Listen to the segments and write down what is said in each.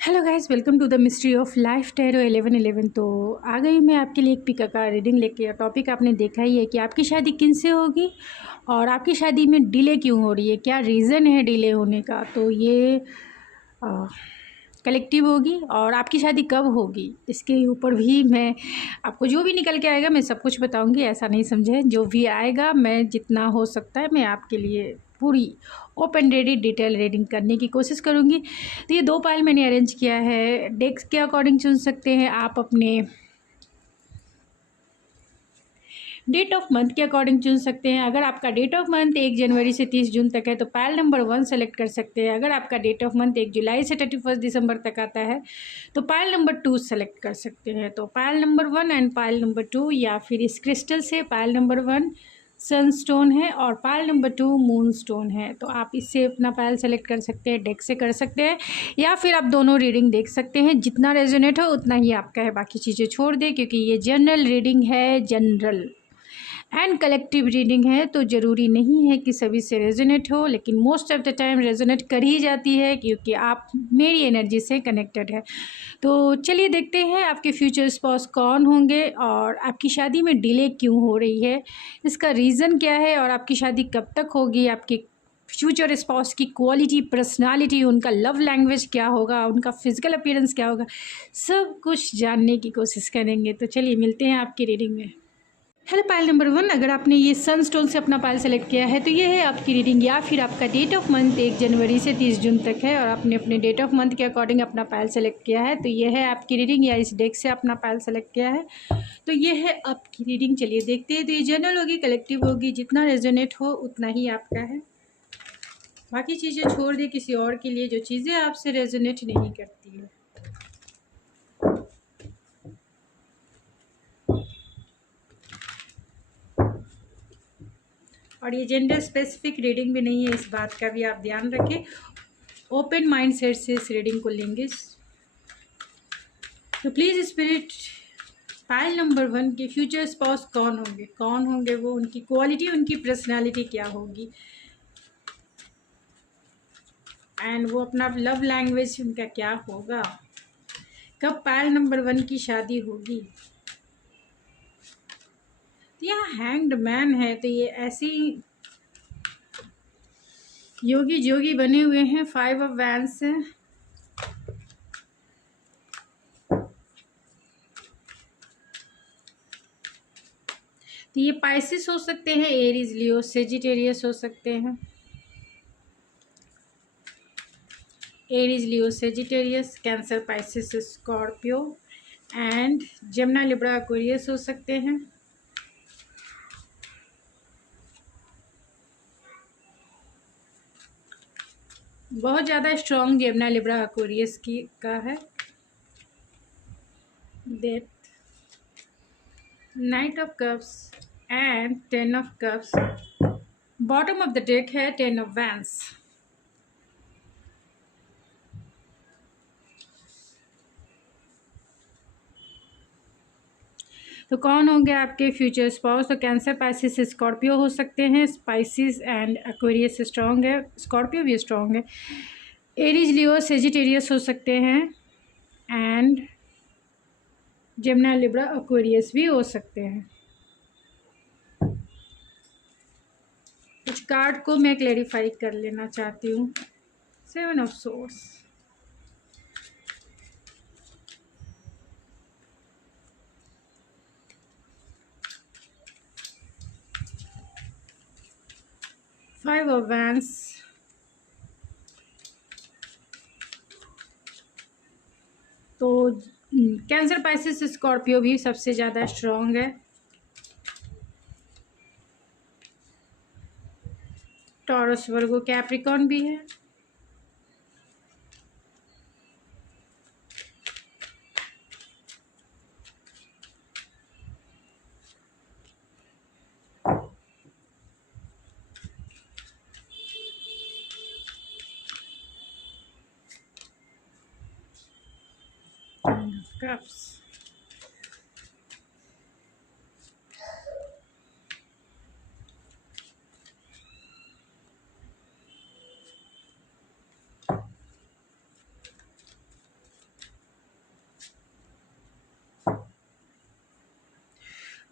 Hello guys, welcome to the mystery of life tarot 1111। तो आ गई मैं आपके लिए एक पिका का रीडिंग लेके। टॉपिक आपने देखा ही है कि आपकी शादी किन से होगी और आपकी शादी में डिले क्यों हो रही है, क्या रीज़न है डिले होने का। तो ये कलेक्टिव होगी और आपकी शादी कब होगी इसके ऊपर भी मैं आपको जो भी निकल के आएगा मैं सब कुछ बताऊंगी। ऐसा नहीं समझे, जो भी आएगा मैं जितना हो सकता है मैं आपके लिए पूरी ओपन रेडी डिटेल रीडिंग करने की कोशिश करूंगी। तो ये 2 पाइल मैंने अरेंज किया है। डेस्क के अकॉर्डिंग चुन सकते हैं आप, अपने डेट ऑफ मंथ के अकॉर्डिंग चुन सकते हैं। अगर आपका डेट ऑफ मंथ 1 जनवरी से 30 जून तक है तो पायल नंबर 1 सेलेक्ट कर सकते हैं। अगर आपका डेट ऑफ मंथ 1 जुलाई से 31 दिसंबर तक आता है तो पायल नंबर 2 सेलेक्ट कर सकते हैं। तो pile number 1 and pile number 2, या फिर इस क्रिस्टल से पायल नंबर 1 सनस्टोन है और पायल नंबर 2 मून स्टोन है। तो आप इससे अपना पायल सेलेक्ट कर सकते हैं, डेक से कर सकते हैं, या फिर आप दोनों रीडिंग देख सकते हैं। जितना रेजोनेट हो उतना ही आपका है, बाकी चीज़ें छोड़ दें, क्योंकि ये जनरल रीडिंग है, जनरल एंड कलेक्टिव रीडिंग है। तो ज़रूरी नहीं है कि सभी से रेजोनेट हो, लेकिन most of the time resonate कर ही जाती है क्योंकि आप मेरी एनर्जी से कनेक्टेड है। तो चलिए देखते हैं आपके फ्यूचर स्पाउस कौन होंगे और आपकी शादी में डिले क्यों हो रही है, इसका रीज़न क्या है और आपकी शादी कब तक होगी। आपके फ्यूचर स्पाउस की क्वालिटी, पर्सनालिटी, उनका लव लैंग्वेज क्या होगा, उनका फिजिकल अपीयरेंस क्या होगा, सब कुछ जानने की कोशिश करेंगे। तो चलिए मिलते हैं आपकी रीडिंग में। हेलो पायल नंबर 1, अगर आपने ये सनस्टोन से अपना पायल सेलेक्ट किया है तो ये है आपकी रीडिंग, या फिर आपका डेट ऑफ मंथ 1 जनवरी से 30 जून तक है और आपने अपने डेट ऑफ मंथ के अकॉर्डिंग अपना पायल सेलेक्ट किया है तो ये है आपकी रीडिंग, या इस डेक से अपना पायल सेलेक्ट किया है तो ये है आपकी रीडिंग। चलिए देखते हैं। तो ये जनरल होगी, कलेक्टिव होगी, जितना रेजोनेट हो उतना ही आपका है, बाकी चीज़ें छोड़ दे किसी और के लिए जो चीज़ें आपसे रेजोनेट नहीं करती है। और ये जेंडर स्पेसिफिक रीडिंग भी नहीं है, इस बात का भी आप ध्यान रखें। ओपन माइंड सेट से इस रीडिंग को लेंगे। तो प्लीज़ स्पिरिट, पायल नंबर 1 के फ्यूचर स्पाउस कौन होंगे, कौन होंगे वो, उनकी क्वालिटी, उनकी पर्सनालिटी क्या होगी, एंड वो अपना लव लैंग्वेज उनका क्या होगा, कब पायल नंबर 1 की शादी होगी। तो यहाँ हैंग्ड मैन है, तो ये ऐसी योगी जोगी बने हुए हैं। 5 ऑफ वैंड्स है, तो ये पाइसिस हो सकते हैं, एरीज, लियो, सेजिटेरियस हो सकते हैं। Aries, Leo, Sagittarius, cancer, Pisces, Scorpio and Gemini, Libra, Aquarius हो सकते हैं। बहुत ज़्यादा स्ट्रॉन्ग जेमिनी, लिब्रा, एक्वेरियस की का है। Death, night of cups and 10 of cups. Bottom of the deck है 10 ऑफ वैंड्स। तो कौन होंगे आपके फ्यूचर स्पाउस। तो कैंसर, पाइसिस, स्कॉर्पियो हो सकते हैं। स्पाइसिस एंड एक्वेरियस स्ट्रॉन्ग है, स्कॉर्पियो भी स्ट्रॉन्ग है। एरीज, लियो, सेजिटेरियस हो सकते हैं एंड जेमिनी, लिब्रा, एक्वेरियस भी हो सकते हैं। कुछ कार्ड को मैं क्लेरिफाई कर लेना चाहती हूँ। 7 of source, five of wands, तो कैंसर, पाइसिस, स्कॉर्पियो भी सबसे ज़्यादा स्ट्रॉन्ग है। टॉरस, वर्गो, कैप्रिकॉन भी है। Cups,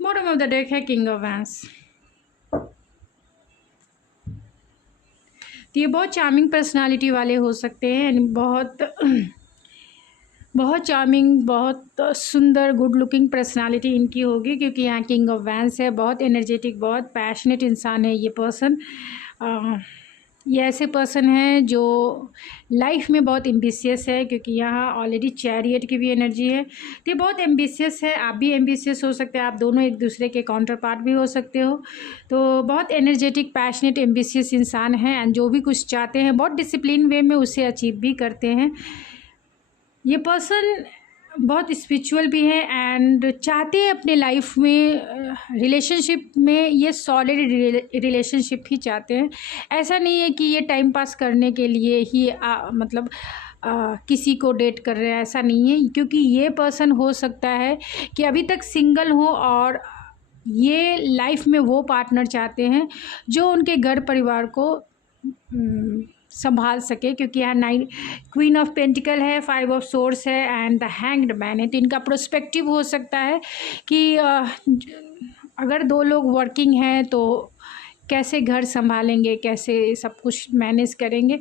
bottom of the deck है किंग ऑफ वैंस। तो ये बहुत चार्मिंग पर्सनालिटी वाले हो सकते हैं, यानी बहुत चार्मिंग, बहुत सुंदर, गुड लुकिंग पर्सनालिटी इनकी होगी, क्योंकि यहाँ किंग ऑफ वैंस है। बहुत एनर्जेटिक, बहुत पैशनेट इंसान है ये पर्सन। ये ऐसे पर्सन हैं जो लाइफ में बहुत एम्बिशियस है, क्योंकि यहाँ ऑलरेडी चैरियट की भी एनर्जी है। तो ये बहुत एम्बिशियस है, आप भी एम्बिशियस हो सकते हैं, आप दोनों एक दूसरे के काउंटर पार्ट भी हो सकते हो। तो बहुत एनर्जेटिक, पैशनेट, एम्बिशियस इंसान हैं, एंड जो भी कुछ चाहते हैं बहुत डिसिप्लिन वे में उसे अचीव भी करते हैं। ये पर्सन बहुत स्पिरिचुअल भी है एंड चाहते हैं अपने लाइफ में रिलेशनशिप में ये सॉलिड रिलेशनशिप ही चाहते हैं। ऐसा नहीं है कि ये टाइम पास करने के लिए ही किसी को डेट कर रहे हैं, ऐसा नहीं है, क्योंकि ये पर्सन हो सकता है कि अभी तक सिंगल हो और ये लाइफ में वो पार्टनर चाहते हैं जो उनके घर परिवार को संभाल सके, क्योंकि यहाँ 9 क्वीन ऑफ पेंटिकल है, 5 ऑफ सोर्स है एंड द हैंग्ड मैन है। तो इनका प्रोस्पेक्टिव हो सकता है कि अगर 2 लोग वर्किंग हैं तो कैसे घर संभालेंगे, कैसे सब कुछ मैनेज करेंगे।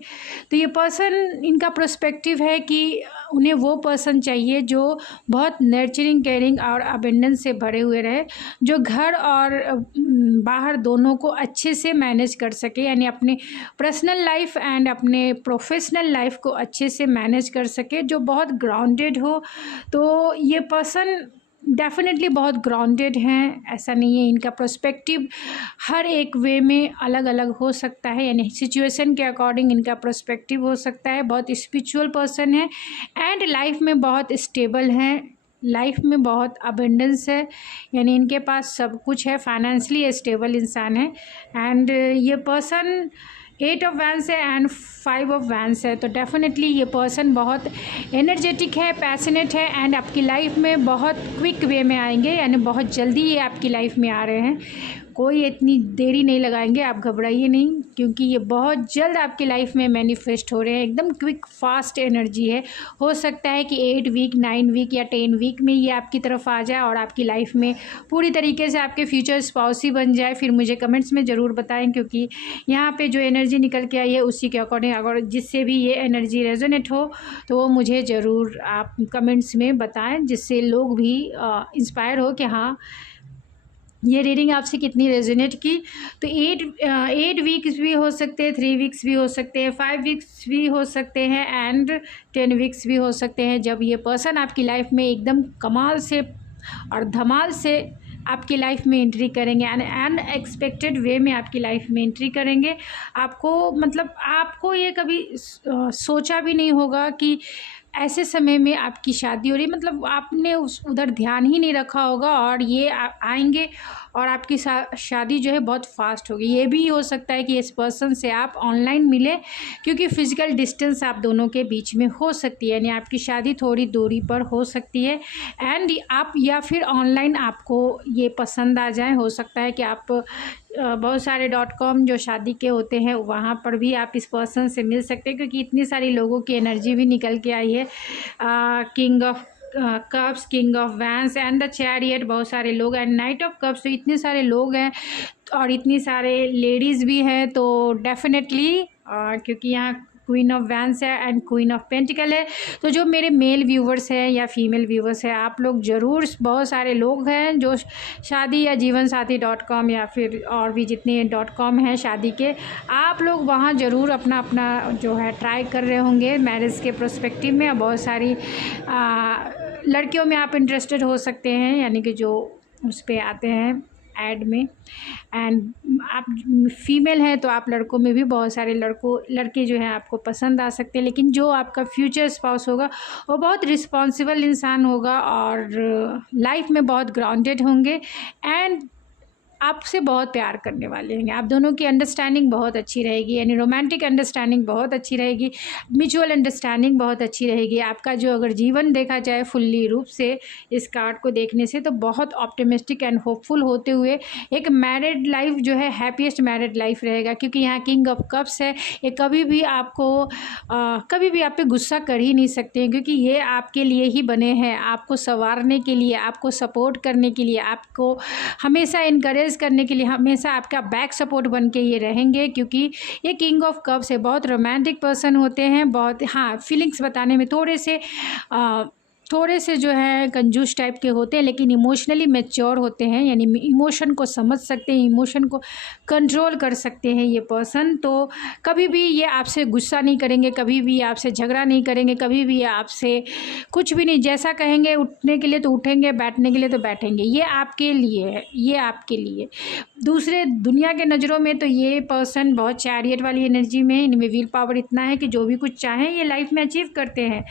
तो ये पर्सन, इनका प्रोस्पेक्टिव है कि उन्हें वो पर्सन चाहिए जो बहुत नर्चरिंग, केयरिंग और अबेंडेंस से भरे हुए रहे, जो घर और बाहर दोनों को अच्छे से मैनेज कर सके, यानी अपने पर्सनल लाइफ एंड अपने प्रोफेशनल लाइफ को अच्छे से मैनेज कर सके, जो बहुत ग्राउंडेड हो। तो ये पर्सन डेफिनेटली बहुत ग्राउंडेड हैं, ऐसा नहीं है। इनका पर्सपेक्टिव हर एक वे में अलग अलग हो सकता है, यानी सिचुएशन के अकॉर्डिंग इनका पर्सपेक्टिव हो सकता है। बहुत स्पिरिचुअल पर्सन है एंड लाइफ में बहुत स्टेबल हैं, लाइफ में बहुत अबेंडेंस है, यानी इनके पास सब कुछ है, फाइनेंशियली स्टेबल इंसान है। एंड ये पर्सन 8 ऑफ वैंस है एंड 5 ऑफ वैंस है। तो डेफिनेटली ये पर्सन बहुत एनर्जेटिक है, पैशनेट है एंड आपकी लाइफ में बहुत क्विक वे में आएंगे, यानी बहुत जल्दी ये आपकी लाइफ में आ रहे हैं। कोई इतनी देरी नहीं लगाएंगे, आप घबराइए नहीं, क्योंकि ये बहुत जल्द आपकी लाइफ में मैनिफेस्ट हो रहे हैं। एकदम क्विक फास्ट एनर्जी है। हो सकता है कि 8 वीक, 9 वीक या 10 वीक में ये आपकी तरफ आ जाए और आपकी लाइफ में पूरी तरीके से आपके फ्यूचर स्पाउस ही बन जाए। फिर मुझे कमेंट्स में ज़रूर बताएं, क्योंकि यहाँ पे जो एनर्जी निकल के आई है उसी के अकॉर्डिंग अगर जिससे भी ये एनर्जी रेजोनेट हो तो वो मुझे ज़रूर आप कमेंट्स में बताएं, जिससे लोग भी इंस्पायर हो कि हाँ ये रीडिंग आपसे कितनी रेजोनेट की। तो 8 वीक्स भी हो सकते हैं, 3 वीक्स भी हो सकते हैं, 5 वीक्स भी हो सकते हैं एंड 10 वीक्स भी हो सकते हैं, जब ये पर्सन आपकी लाइफ में एकदम कमाल से और धमाल से आपकी लाइफ में एंट्री करेंगे, अनएक्सपेक्टेड वे में आपकी लाइफ में एंट्री करेंगे। आपको ये कभी सोचा भी नहीं होगा कि ऐसे समय में आपकी शादी हो रही, आपने उधर ध्यान ही नहीं रखा होगा और ये आएंगे और आपकी शादी जो है बहुत फास्ट होगी। ये भी हो सकता है कि इस पर्सन से आप ऑनलाइन मिले, क्योंकि फिजिकल डिस्टेंस आप दोनों के बीच में हो सकती है, यानी आपकी शादी थोड़ी दूरी पर हो सकती है एंड आप या फिर ऑनलाइन आपको ये पसंद आ जाए। हो सकता है कि आप बहुत सारे .com जो शादी के होते हैं वहाँ पर भी आप इस पर्सन से मिल सकते हैं, क्योंकि इतनी सारी लोगों की एनर्जी भी निकल के आई है। King of cups, king of vents and the chariot, बहुत सारे लोग एंड नाइट ऑफ कप्स। तो इतने सारे लोग हैं और इतनी सारे लेडीज़ भी हैं, तो डेफिनेटली क्योंकि यहाँ क्वीन ऑफ वैंस है एंड क्वीन ऑफ पेंटिकल है। तो जो मेरे मेल व्यूवर्स हैं या फीमेल व्यूवर्स हैं, आप लोग ज़रूर, बहुत सारे लोग हैं जो शादी या जीवन साथी .com या फिर और भी जितने .com हैं शादी के, आप लोग वहाँ ज़रूर अपना जो है ट्राई कर रहे होंगे मैरिज के प्रोस्पेक्टिव में। और बहुत सारी लड़कियों में आप इंटरेस्टेड हो सकते हैं, यानी कि जो उस पर आते हैं ऐड में, एंड आप फीमेल हैं तो आप लड़कों में भी बहुत सारे लड़के जो हैं आपको पसंद आ सकते हैं। लेकिन जो आपका फ्यूचर स्पाउस होगा वो बहुत रिस्पॉन्सिबल इंसान होगा और लाइफ में बहुत ग्राउंडेड होंगे एंड आपसे बहुत प्यार करने वाले हैं। आप दोनों की अंडरस्टैंडिंग बहुत अच्छी रहेगी, यानी रोमांटिक अंडरस्टैंडिंग बहुत अच्छी रहेगी, म्यूचुअल अंडरस्टैंडिंग बहुत अच्छी रहेगी। आपका जो अगर जीवन देखा जाए फुल्ली रूप से इस कार्ड को देखने से, तो बहुत ऑप्टिमिस्टिक एंड होपफुल होते हुए एक मैरिड लाइफ जो है हैप्पीएस्ट मैरिड लाइफ रहेगा, क्योंकि यहाँ किंग ऑफ कप्स है। ये कभी भी आपको कभी भी आप पे गुस्सा कर ही नहीं सकते हैं, क्योंकि ये आपके लिए ही बने हैं, आपको संवारने के लिए, आपको सपोर्ट करने के लिए, आपको हमेशा इनकरेज करने के लिए, हमेशा आपका बैक सपोर्ट बन के ये रहेंगे। क्योंकि ये किंग ऑफ कप्स है, बहुत रोमांटिक पर्सन होते हैं, बहुत हाँ फीलिंग्स बताने में थोड़े से जो है कंजूस टाइप के होते हैं, लेकिन इमोशनली मैच्योर होते हैं, यानी इमोशन को समझ सकते हैं, इमोशन को कंट्रोल कर सकते हैं ये पर्सन। तो कभी भी ये आपसे गुस्सा नहीं करेंगे, कभी भी आपसे झगड़ा नहीं करेंगे, कभी भी आपसे कुछ भी नहीं, जैसा कहेंगे उठने के लिए तो उठेंगे, बैठने के लिए तो बैठेंगे। ये आपके लिए है, ये आपके लिए। दूसरे दुनिया के नज़रों में तो ये पर्सन बहुत चैरियट वाली एनर्जी में, इनमें विल पावर इतना है कि जो भी कुछ चाहें ये लाइफ में अचीव करते हैं।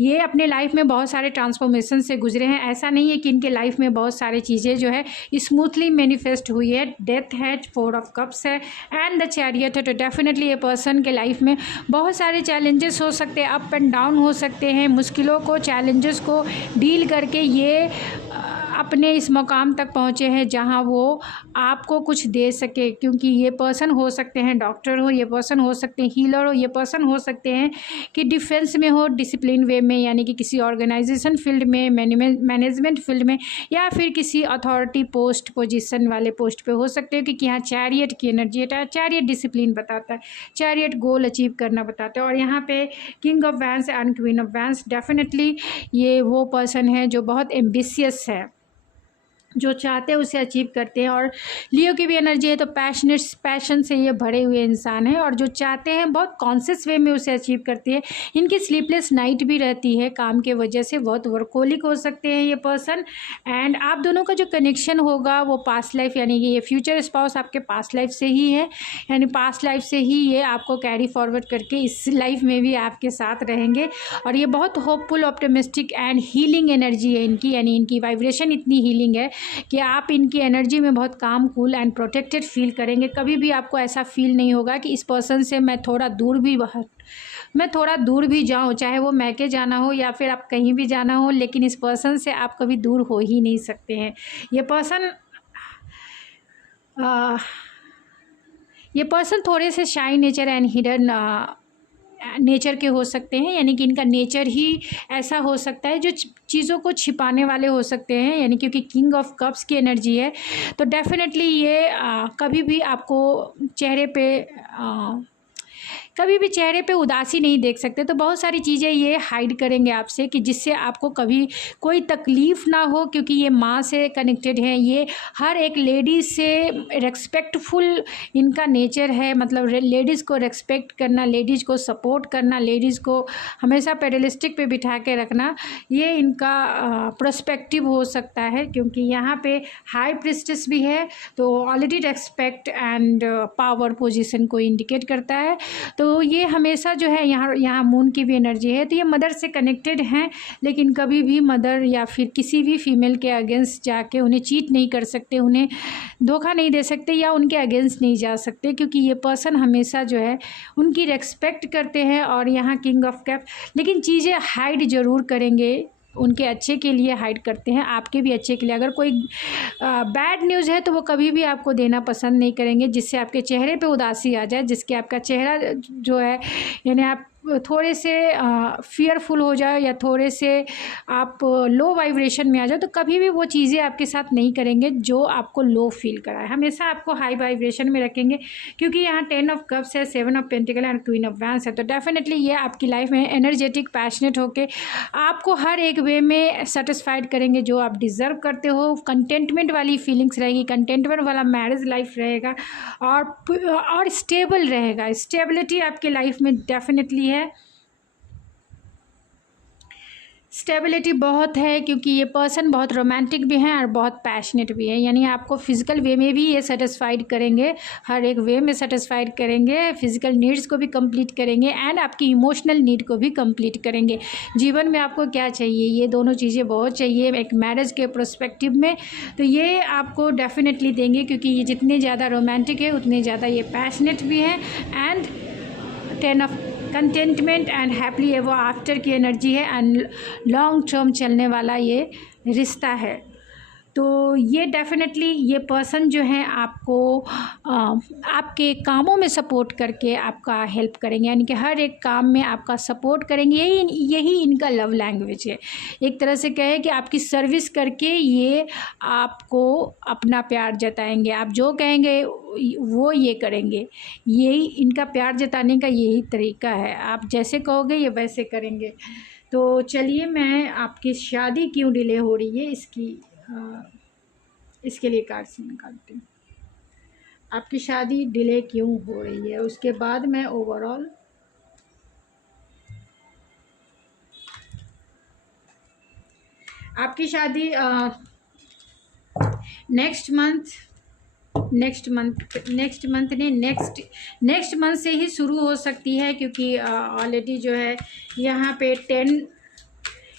ये अपने लाइफ में बहुत सारे ट्रांसफॉर्मेशन से गुजरे हैं। ऐसा नहीं है कि इनके लाइफ में बहुत सारी चीज़ें जो है स्मूथली मैनिफेस्ट हुई है। डेथ है, 4 ऑफ कप्स है एंड द चैरियट है। तो डेफिनेटली ये पर्सन के लाइफ में बहुत सारे चैलेंजेस हो सकते हैं, अप एंड डाउन हो सकते हैं। मुश्किलों को, चैलेंजेस को डील करके ये अपने इस मुकाम तक पहुँचे हैं जहाँ वो आपको कुछ दे सके। क्योंकि ये पर्सन हो सकते हैं डॉक्टर हो, ये पर्सन हो सकते हैं हीलर हो, ये पर्सन हो सकते हैं कि डिफेंस में हो, डिसिप्लिन वे में, यानी कि किसी ऑर्गेनाइजेशन फील्ड में, मैनेजमेंट फील्ड में, या फिर किसी अथॉरिटी पोस्ट पोजीशन वाले पोस्ट पे हो सकते हैं। क्योंकि यहाँ चैरियट की एनर्जी है, चैरियट डिसिप्लिन बताता है, चैरियट गोल अचीव करना बताता है। और यहाँ पे king of vents and queen of vents, definitely ये वो पर्सन है जो बहुत एम्बिशियस है, जो चाहते हैं उसे अचीव करते हैं। और लियो की भी एनर्जी है, तो पैशन से ये भरे हुए इंसान है, और जो चाहते हैं बहुत कॉन्शियस वे में उसे अचीव करते हैं। इनकी स्लीपलेस नाइट भी रहती है काम के वजह से, बहुत वर्कोलिक हो सकते हैं ये पर्सन। एंड आप दोनों का जो कनेक्शन होगा वो पास्ट लाइफ, यानी कि ये फ्यूचर स्पाउस आपके पास्ट लाइफ से ही है, यानी पास्ट लाइफ से ही ये आपको कैरी फॉरवर्ड करके इस लाइफ में भी आपके साथ रहेंगे। और ये बहुत hopeful, optimistic and healing energy है इनकी, यानी इनकी वाइब्रेशन इतनी हीलिंग है कि आप इनकी एनर्जी में बहुत काम, कूल एंड प्रोटेक्टेड फील करेंगे। कभी भी आपको ऐसा फील नहीं होगा कि इस पर्सन से मैं थोड़ा दूर भी जाऊं, चाहे वो मैके जाना हो या फिर आप कहीं भी जाना हो, लेकिन इस पर्सन से आप कभी दूर हो ही नहीं सकते हैं। ये पर्सन थोड़े से शाई नेचर एंड हिडन नेचर के हो सकते हैं, यानी कि इनका नेचर ही ऐसा हो सकता है जो चीज़ों को छिपाने वाले हो सकते हैं, यानी क्योंकि किंग ऑफ कप्स की एनर्जी है। तो डेफिनेटली ये कभी भी आपको कभी भी चेहरे पे उदासी नहीं देख सकते। तो बहुत सारी चीज़ें ये हाइड करेंगे आपसे कि जिससे आपको कभी कोई तकलीफ़ ना हो, क्योंकि ये माँ से कनेक्टेड हैं। ये हर एक लेडीज़ से रेस्पेक्टफुल इनका नेचर है, मतलब लेडीज़ को रेस्पेक्ट करना, लेडीज़ को सपोर्ट करना, लेडीज़ को हमेशा पेडलिस्टिक पे बिठा के रखना, ये इनका पर्सपेक्टिव हो सकता है। क्योंकि यहाँ पे हाई प्रिस्टेस भी है, तो already respect and power position को इंडिकेट करता है। तो ये हमेशा जो है यहाँ मून की भी एनर्जी है, तो ये मदर से कनेक्टेड हैं, लेकिन कभी भी मदर या फिर किसी भी फीमेल के अगेंस्ट जाके उन्हें चीट नहीं कर सकते, उन्हें धोखा नहीं दे सकते या उनके अगेंस्ट नहीं जा सकते, क्योंकि ये पर्सन हमेशा जो है उनकी रेस्पेक्ट करते हैं। और यहाँ किंग ऑफ कप, लेकिन चीज़ें हाइड ज़रूर करेंगे, उनके अच्छे के लिए हाइड करते हैं, आपके भी अच्छे के लिए। अगर कोई बैड न्यूज़ है तो वो कभी भी आपको देना पसंद नहीं करेंगे, जिससे आपके चेहरे पे उदासी आ जाए, जिसके आपका चेहरा जो है, यानी आप थोड़े से फियरफुल हो जाए या थोड़े से आप लो वाइब्रेशन में आ जाओ, तो कभी भी वो चीज़ें आपके साथ नहीं करेंगे जो आपको लो फील कराए, हमेशा आपको हाई वाइब्रेशन में रखेंगे। क्योंकि यहाँ 10 ऑफ कप्स है, 7 of pentacle and queen of vents है। तो डेफिनेटली ये आपकी लाइफ में एनर्जेटिक, पैशनेट होके आपको हर एक वे में सेटिस्फाइड करेंगे जो आप डिज़र्व करते हो। कंटेंटमेंट वाली फीलिंग्स रहेगी, कंटेंटमेंट वाला मैरिज लाइफ रहेगा, और स्टेबल रहेगा। स्टेबिलिटी आपके लाइफ में डेफिनेटली है। स्टेबिलिटी बहुत है, क्योंकि ये पर्सन बहुत रोमांटिक भी हैं और बहुत पैशनेट भी है, यानी आपको फिज़िकल वे में भी ये सेटिस्फाइड करेंगे, हर एक वे में सेटिस्फाइड करेंगे, फिज़िकल नीड्स को भी कंप्लीट करेंगे एंड आपकी इमोशनल नीड को भी कंप्लीट करेंगे। जीवन में आपको क्या चाहिए, ये दोनों चीज़ें बहुत चाहिए एक मैरिज के प्रोस्पेक्टिव में, तो ये आपको डेफिनेटली देंगे, क्योंकि ये जितने ज़्यादा रोमांटिक है उतने ज़्यादा ये पैशनेट भी हैं and 10 of contentment and happy ever after की एनर्जी है एंड लॉन्ग टर्म चलने वाला ये रिश्ता है। तो ये डेफिनेटली ये पर्सन जो है आपको आपके कामों में सपोर्ट करके आपका हेल्प करेंगे, यानी कि हर एक काम में आपका सपोर्ट करेंगे। यही इनका लव लैंग्वेज है। एक तरह से कहे कि आपकी सर्विस करके ये आपको अपना प्यार जताएंगे, आप जो कहेंगे वो ये करेंगे। यही इनका प्यार जताने का यही तरीका है, आप जैसे कहोगे ये वैसे करेंगे। तो चलिए मैं आपकी शादी क्यों डिले हो रही है इसके लिए कार्ड्स निकालती हूँ। आपकी शादी डिले क्यों हो रही है, उसके बाद मैं ओवरऑल आपकी शादी नेक्स्ट मंथ से ही शुरू हो सकती है, क्योंकि ऑलरेडी जो है यहाँ पे 10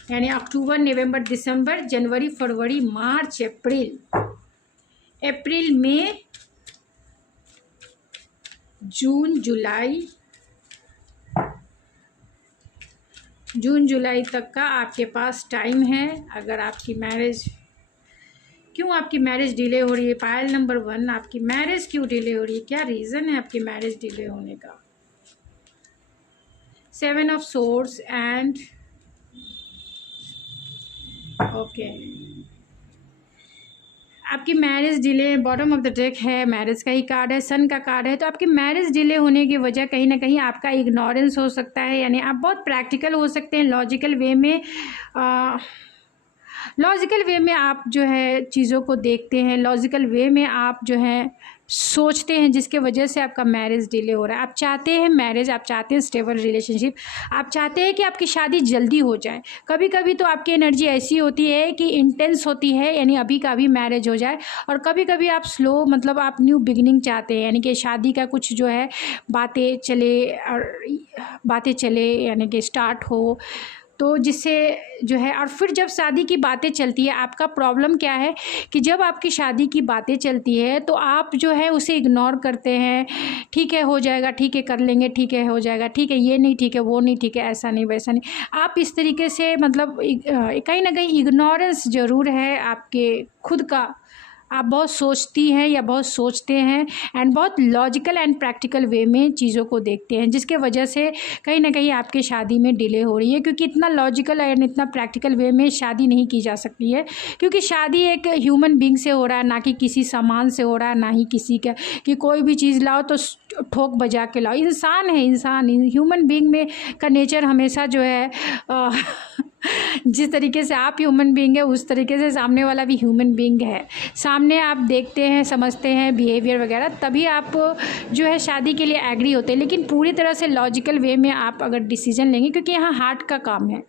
यानी अक्टूबर, नवंबर, दिसंबर, जनवरी, फरवरी, मार्च, अप्रैल, मई, जून जुलाई तक का आपके पास टाइम है। अगर आपकी मैरिज डिले हो रही है, पायल नंबर 1, आपकी मैरिज क्यों डिले हो रही है, क्या रीज़न है आपकी मैरिज डिले होने का। 7 ऑफ सोर्ड्स एंड ओके आपकी marriage delay, bottom of the deck है, मैरिज का ही कार्ड है, सन का कार्ड है। तो आपकी मैरिज डिले होने की वजह कहीं ना कहीं आपका इग्नोरेंस हो सकता है, यानी आप बहुत प्रैक्टिकल हो सकते हैं, लॉजिकल वे में आप जो है चीज़ों को देखते हैं, लॉजिकल वे में आप जो है सोचते हैं, जिसके वजह से आपका मैरिज डिले हो रहा है। आप चाहते हैं मैरिज, आप चाहते हैं स्टेबल रिलेशनशिप, आप चाहते हैं कि आपकी शादी जल्दी हो जाए। कभी कभी तो आपकी एनर्जी ऐसी होती है कि इंटेंस होती है, यानी अभी का अभी मैरिज हो जाए, और कभी कभी आप स्लो, मतलब आप न्यू बिगिनिंग चाहते हैं, यानी कि शादी का कुछ जो है बातें चले यानी कि स्टार्ट हो, तो जिससे जो है, और फिर जब शादी की बातें चलती है, आपका प्रॉब्लम क्या है कि जब आपकी शादी की बातें चलती है तो आप जो है उसे इग्नोर करते हैं। ठीक है, हो जाएगा, ठीक है कर लेंगे, ठीक है हो जाएगा, ठीक है ये नहीं, ठीक है वो नहीं, ठीक है ऐसा नहीं वैसा नहीं, आप इस तरीके से, मतलब कहीं ना कहीं इग्नोरेंस ज़रूर है आपके खुद का। आप बहुत सोचती हैं या बहुत सोचते हैं एंड बहुत लॉजिकल एंड प्रैक्टिकल वे में चीज़ों को देखते हैं, जिसके वजह से कहीं ना कहीं आपकी शादी में डिले हो रही है, क्योंकि इतना लॉजिकल एंड इतना प्रैक्टिकल वे में शादी नहीं की जा सकती है, क्योंकि शादी एक ह्यूमन बींग से हो रहा है, ना कि किसी सामान से हो रहा है, ना ही किसी का कि कोई भी चीज़ लाओ तो ठोक बजा के लाओ। इंसान है, ह्यूमन बींग में का नेचर हमेशा जो है जिस तरीके से आप ह्यूमन बीइंग है उस तरीके से सामने वाला भी ह्यूमन बीइंग है। सामने आप देखते हैं, समझते हैं बिहेवियर वगैरह, तभी आप जो है शादी के लिए एग्री होते हैं। लेकिन पूरी तरह से लॉजिकल वे में आप अगर डिसीजन लेंगे, क्योंकि यहाँ हार्ट का काम है,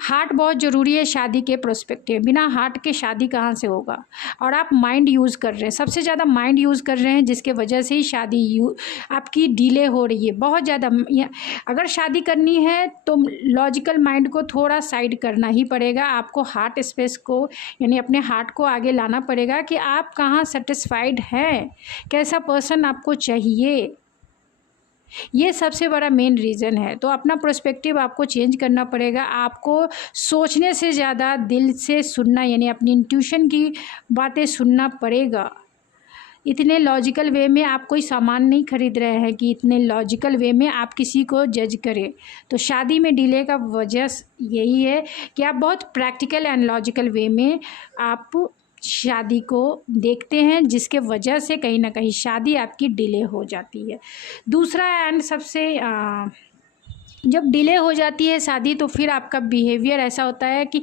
हार्ट बहुत ज़रूरी है शादी के प्रोस्पेक्टिव। बिना हार्ट के शादी कहाँ से होगा। और आप माइंड यूज़ कर रहे हैं, सबसे ज़्यादा माइंड यूज़ कर रहे हैं, जिसके वजह से ही शादी आपकी डिले हो रही है बहुत ज़्यादा। अगर शादी करनी है तो लॉजिकल माइंड को थोड़ा साइड करना ही पड़ेगा, आपको हार्ट स्पेस को, यानी अपने हार्ट को आगे लाना पड़ेगा कि आप कहाँ सेटिस्फाइड हैं, कैसा पर्सन आपको चाहिए। ये सबसे बड़ा मेन रीज़न है। तो अपना पर्सपेक्टिव आपको चेंज करना पड़ेगा। आपको सोचने से ज़्यादा दिल से सुनना, यानी अपनी इंट्यूशन की बातें सुनना पड़ेगा। इतने लॉजिकल वे में आप कोई सामान नहीं खरीद रहे हैं कि इतने लॉजिकल वे में आप किसी को जज करें। तो शादी में डिले का वजह यही है कि आप बहुत प्रैक्टिकल एंड लॉजिकल वे में आप शादी को देखते हैं, जिसके वजह से कहीं ना कहीं शादी आपकी डिले हो जाती है। दूसरा एंड सबसे जब डिले हो जाती है शादी, तो फिर आपका बिहेवियर ऐसा होता है कि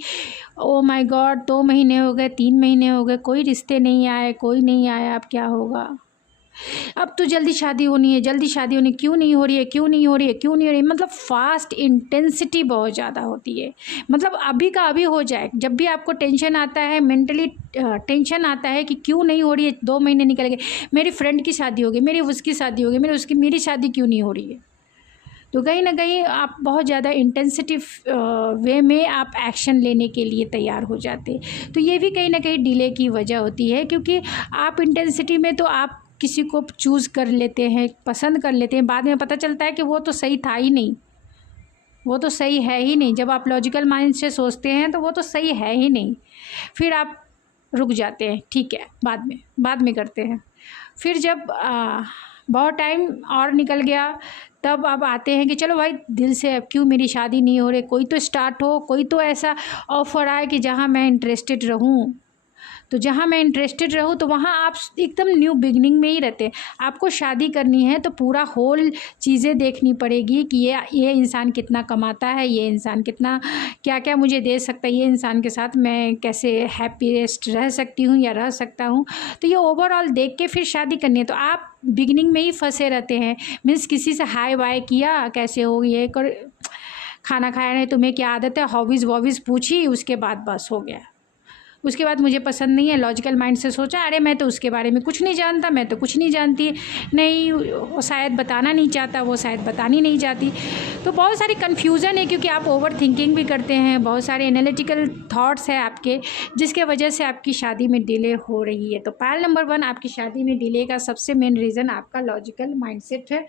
ओ माय गॉड 2 महीने हो गए, 3 महीने हो गए, कोई रिश्ते नहीं आए, कोई नहीं आया, अब क्या होगा। अब तो जल्दी शादी होनी है, जल्दी शादी होनी, क्यों नहीं हो रही है, क्यों नहीं हो रही है, क्यों नहीं हो रही है, मतलब फास्ट इंटेंसिटी बहुत ज़्यादा होती है। मतलब अभी का अभी हो जाए। जब भी आपको टेंशन आता है, मेंटली टेंशन आता है कि क्यों नहीं हो रही है, 2 महीने निकल गए, मेरी फ्रेंड की शादी हो गई, मेरी उसकी शादी हो गई, मेरी शादी क्यों नहीं हो रही है, तो कहीं ना कहीं आप बहुत ज़्यादा इंटेंसिटी वे में आप एक्शन लेने के लिए तैयार हो जाते हैं। तो ये भी कहीं ना कहीं डिले की वजह होती है, क्योंकि आप इंटेंसिटी में तो आप किसी को चूज़ कर लेते हैं, पसंद कर लेते हैं, बाद में पता चलता है कि वो तो सही था ही नहीं, वो तो सही है ही नहीं। जब आप लॉजिकल माइंड से सोचते हैं तो वो तो सही है ही नहीं, फिर आप रुक जाते हैं, ठीक है बाद में करते हैं। फिर जब बहुत टाइम और निकल गया, तब अब आते हैं कि चलो भाई दिल से अब क्यों मेरी शादी नहीं हो रही, कोई तो स्टार्ट हो, कोई तो ऐसा ऑफ़र आए कि जहाँ मैं इंटरेस्टेड रहूँ। तो जहाँ मैं इंटरेस्टेड रहूँ तो वहाँ आप एकदम न्यू बिगनिंग में ही रहते हैं। आपको शादी करनी है तो पूरा होल चीज़ें देखनी पड़ेगी कि ये इंसान कितना कमाता है, ये इंसान कितना क्या क्या मुझे दे सकता है, ये इंसान के साथ मैं कैसे हैप्पीएस्ट रह सकती हूँ या रह सकता हूँ। तो ये ओवरऑल देख के फिर शादी करनी है। तो आप बिगनिंग में ही फंसे रहते हैं, मीन्स किसी से हाय बाय किया, कैसे हो, ये कर, खाना खाया नहीं, तुम्हें क्या आदत है, हॉबीज़ वॉबीज़ पूछी, उसके बाद बस हो गया। उसके बाद मुझे पसंद नहीं है, लॉजिकल माइंड से सोचा अरे मैं तो उसके बारे में कुछ नहीं जानता, मैं तो कुछ नहीं जानती, नहीं वो शायद बताना नहीं चाहता, वो शायद बतानी नहीं चाहती। तो बहुत सारी कन्फ्यूज़न है, क्योंकि आप ओवर थिंकिंग भी करते हैं, बहुत सारे एनालिटिकल थॉट्स हैं आपके, जिसके वजह से आपकी शादी में डिले हो रही है। तो पायल नंबर 1 आपकी शादी में डिले का सबसे मेन रीज़न आपका लॉजिकल माइंडसेट है,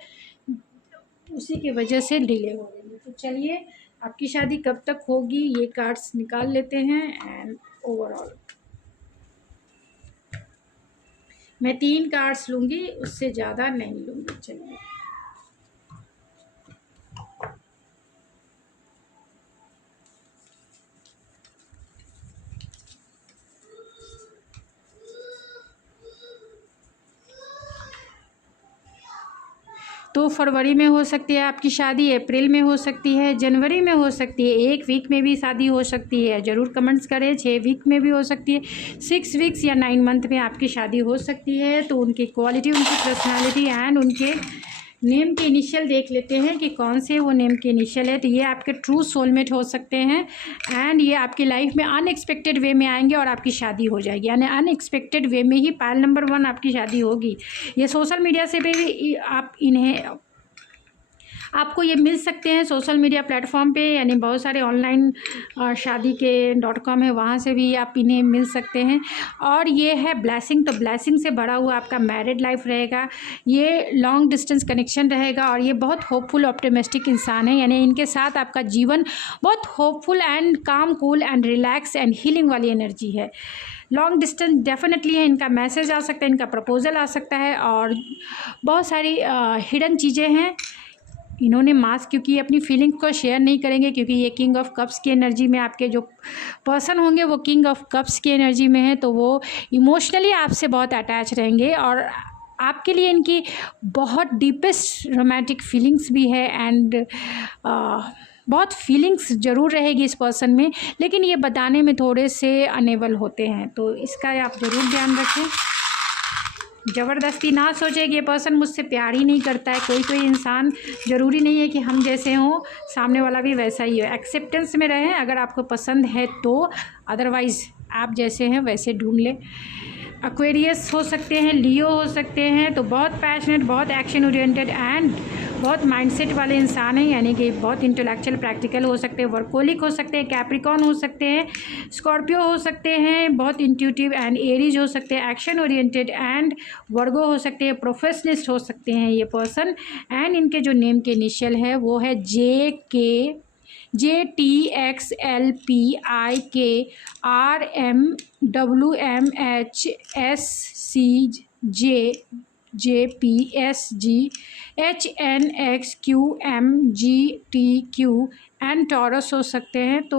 उसी की वजह से डिले हो रही है। तो चलिए आपकी शादी कब तक होगी ये कार्ड्स निकाल लेते हैं। एंड ओवरऑल मैं 3 कार्ड्स लूँगी, उससे ज़्यादा नहीं लूँगी। चलिए तो फरवरी में हो सकती है आपकी शादी, अप्रैल में हो सकती है, जनवरी में हो सकती है, 1 वीक में भी शादी हो सकती है, ज़रूर कमेंट्स करें। 6 वीक में भी हो सकती है, 6 वीक्स या 9 मंथ में आपकी शादी हो सकती है। तो उनकी क्वालिटी, उनकी पर्सनालिटी एंड उनके नेम के इनिशियल देख लेते हैं कि कौन से वो नेम के इनिशियल है। तो ये आपके ट्रू सोलमेट हो सकते हैं एंड ये आपकी लाइफ में अनएक्सपेक्टेड वे में आएंगे और आपकी शादी हो जाएगी, यानी अनएक्सपेक्टेड वे में ही पायल नंबर 1 आपकी शादी होगी। ये सोशल मीडिया से भी आप इन्हें आपको ये मिल सकते हैं सोशल मीडिया प्लेटफॉर्म पे, यानी बहुत सारे ऑनलाइन शादी के .com है, वहाँ से भी आप इन्हें मिल सकते हैं। और ये है ब्लेसिंग, तो ब्लेसिंग से भरा हुआ आपका मैरिड लाइफ रहेगा, ये लॉन्ग डिस्टेंस कनेक्शन रहेगा और ये बहुत होपफुल ऑप्टिमिस्टिक इंसान है, यानी इनके साथ आपका जीवन बहुत होपफुल एंड काम cool and relax and healing वाली एनर्जी है। लॉन्ग डिस्टेंस डेफिनेटली है, इनका मैसेज आ सकता है, इनका प्रपोजल आ सकता है और बहुत सारी हिडन चीज़ें हैं। इन्होंने मास्क, क्योंकि अपनी फीलिंग्स को शेयर नहीं करेंगे, क्योंकि ये किंग ऑफ कप्स की एनर्जी में आपके जो पर्सन होंगे वो किंग ऑफ कप्स की एनर्जी में है, तो वो इमोशनली आपसे बहुत अटैच रहेंगे और आपके लिए इनकी बहुत डीपेस्ट रोमांटिक फीलिंग्स भी है एंड बहुत फीलिंग्स ज़रूर रहेगी इस पर्सन में, लेकिन ये बताने में थोड़े से अनेबल होते हैं, तो इसका आप ज़रूर ध्यान रखें। ज़बरदस्ती ना सोचे कि ये पर्सन मुझसे प्यार ही नहीं करता है, कोई इंसान ज़रूरी नहीं है कि हम जैसे हों सामने वाला भी वैसा ही हो। एक्सेप्टेंस में रहें अगर आपको पसंद है तो, अदरवाइज़ आप जैसे हैं वैसे ढूंढ लें। एक्वेरियस हो सकते हैं, लियो हो सकते हैं, तो बहुत पैशनेट, बहुत एक्शन ओरिएंटेड एंड बहुत माइंडसेट वाले इंसान हैं, यानी कि बहुत इंटेलेक्चुअल प्रैक्टिकल हो सकते हैं, वर्कोलिक हो सकते हैं, कैप्रिकॉन हो सकते हैं, स्कॉर्पियो हो सकते हैं, बहुत इंट्यूटिव एंड एरीज हो सकते हैं, एक्शन ओरिएंटेड एंड वर्गो हो सकते हैं, प्रोफेशनलिस्ट हो सकते हैं ये पर्सन। एंड इनके जो नेम के इनिशियल है वो है JTXLPIKRMWMHSCJPSGHNXQMGTQ एंड टॉरस हो सकते हैं। तो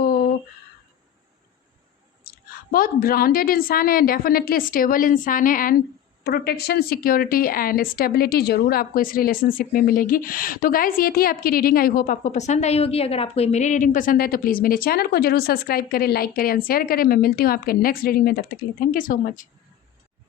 बहुत ग्राउंडेड इंसान है, डेफिनेटली स्टेबल इंसान है and protection, security and stability ज़रूर आपको इस रिलेशनशिप में मिलेगी। तो गाइज़ ये थी आपकी रीडिंग, आई होप आपको पसंद आई होगी। अगर आपको मेरी रीडिंग पसंद आए तो प्लीज़ मेरे चैनल को जरूर सब्सक्राइब करें, लाइक करें एंड शेयर करें। मैं मिलती हूँ आपके नेक्स्ट रीडिंग में, तब तक के लिए thank you so much.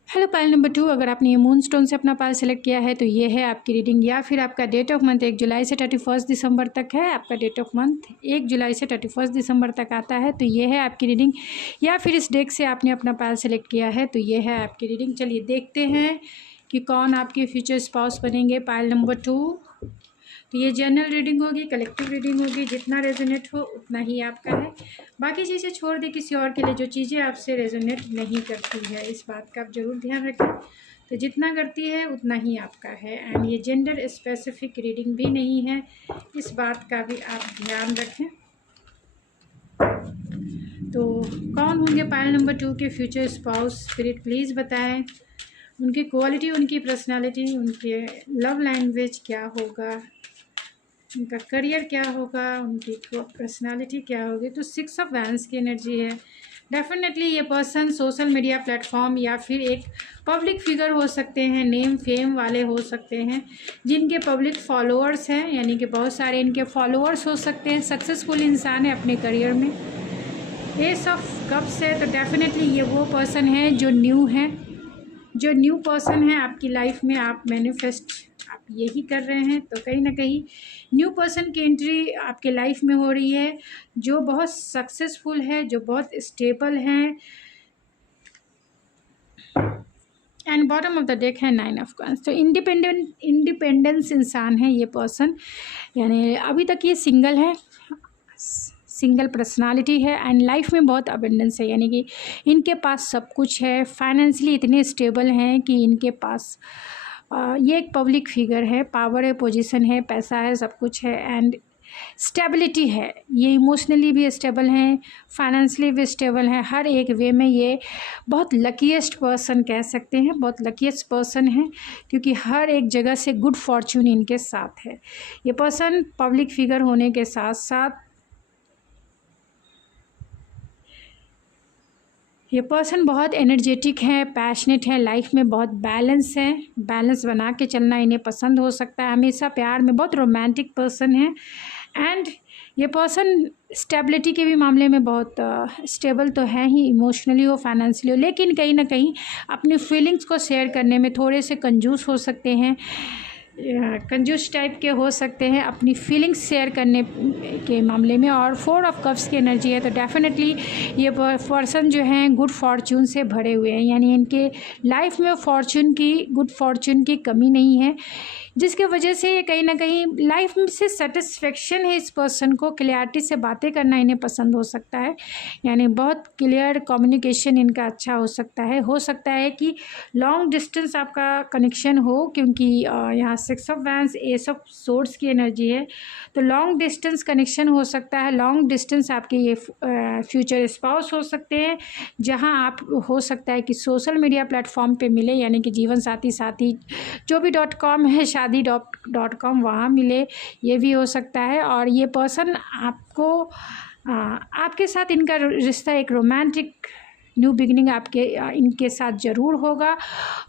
Hello pile number 2, अगर आपने ये मून स्टोन से अपना पायल सेलेक्ट किया है तो ये है आपकी रीडिंग, या फिर आपका डेट ऑफ मंथ 1 जुलाई से 31 दिसंबर तक है। आपका डेट ऑफ मंथ 1 जुलाई से 31 दिसंबर तक आता है, तो ये है आपकी रीडिंग। या फिर इस डेक से आपने अपना पायल सेलेक्ट किया है तो ये है आपकी रीडिंग। चलिए देखते हैं कि कौन आपके फ्यूचर स्पाउस बनेंगे पायल नंबर 2। तो ये जनरल रीडिंग होगी, कलेक्टिव रीडिंग होगी, जितना रेजोनेट हो उतना ही आपका है। बाकी चीज़ें छोड़ दें किसी और के लिए, जो चीज़ें आपसे रेजोनेट नहीं करती है, इस बात का आप ज़रूर ध्यान रखें। तो जितना करती है उतना ही आपका है। एंड ये जेंडर स्पेसिफिक रीडिंग भी नहीं है, इस बात का भी आप ध्यान रखें। तो कौन होंगे पायल नंबर 2 के फ्यूचर स्पाउस, स्पिरिट प्लीज़ बताएं। उनकी क्वालिटी, उनकी पर्सनालिटी, उनके लव लैंग्वेज क्या होगा, उनका करियर क्या होगा, उनकी पर्सनालिटी क्या होगी। तो 6 ऑफ वैंड्स की एनर्जी है। डेफिनेटली ये पर्सन सोशल मीडिया प्लेटफॉर्म या फिर एक पब्लिक फिगर हो सकते हैं, नेम फेम वाले हो सकते हैं, जिनके पब्लिक फॉलोअर्स हैं, यानी कि बहुत सारे इनके फॉलोअर्स हो सकते हैं। सक्सेसफुल इंसान है अपने करियर में। एस ऑफ कप्स है, तो डेफिनेटली ये वो पर्सन है जो न्यू है, जो न्यू पर्सन है आपकी लाइफ में। आप मैनिफेस्ट आप यही कर रहे हैं, तो कहीं ना कहीं न्यू पर्सन की एंट्री आपके लाइफ में हो रही है, जो बहुत सक्सेसफुल है, जो बहुत स्टेबल है। And bottom of the deck है 9 ऑफ कॉइंस। तो इंडिपेंडेंस इंसान है ये पर्सन, यानी अभी तक ये सिंगल है, सिंगल पर्सनालिटी है। एंड लाइफ में बहुत अबेंडेंस है, यानी कि इनके पास सब कुछ है। फाइनेंशियली इतने स्टेबल हैं कि इनके पास ये एक पब्लिक फिगर है, पावर है, पोजीशन है, पैसा है, सब कुछ है। एंड स्टेबिलिटी है, ये इमोशनली भी स्टेबल हैं, फाइनेंशियली भी स्टेबल हैं। हर एक वे में ये बहुत लकीएस्ट पर्सन कह सकते हैं, बहुत लकीएस्ट पर्सन है, क्योंकि हर एक जगह से गुड फॉर्चून इनके साथ है। ये पर्सन पब्लिक फिगर होने के साथ साथ ये पर्सन बहुत एनर्जेटिक है, पैशनेट है, लाइफ में बहुत बैलेंस है, बैलेंस बना के चलना इन्हें पसंद हो सकता है। हमेशा प्यार में बहुत रोमांटिक पर्सन है। एंड ये पर्सन स्टेबिलिटी के भी मामले में बहुत स्टेबल तो है ही, इमोशनली हो, फाइनेंशियली हो, लेकिन कहीं ना कहीं अपनी फीलिंग्स को शेयर करने में थोड़े से कंजूस हो सकते हैं, कंजूस टाइप के हो सकते हैं अपनी फीलिंग्स शेयर करने के मामले में। और 4 ऑफ कप्स की एनर्जी है, तो डेफिनेटली ये पर्सन जो हैं गुड फॉर्चून से भरे हुए हैं, यानी इनके लाइफ में गुड फॉर्चून की कमी नहीं है, जिसके वजह से ये कहीं ना कहीं लाइफ में से सेटिस्फेक्शन है। इस पर्सन को क्लियरिटी से बातें करना इन्हें पसंद हो सकता है, यानी बहुत क्लियर कम्युनिकेशन इनका अच्छा हो सकता है। कि लॉन्ग डिस्टेंस आपका कनेक्शन हो, क्योंकि यहाँ 6 of wands, S of swords की एनर्जी है, तो लॉन्ग डिस्टेंस कनेक्शन हो सकता है। लॉन्ग डिस्टेंस आपके ये फ्यूचर स्पाउस हो सकते हैं, जहाँ आप हो सकता है कि सोशल मीडिया प्लेटफॉर्म पे मिले, यानी कि जीवन साथी जो भी .com है, शादी.com, वहाँ मिले, ये भी हो सकता है। और ये पर्सन आपको आपके साथ इनका रिश्ता एक रोमांटिक न्यू बिगनिंग इनके साथ ज़रूर होगा,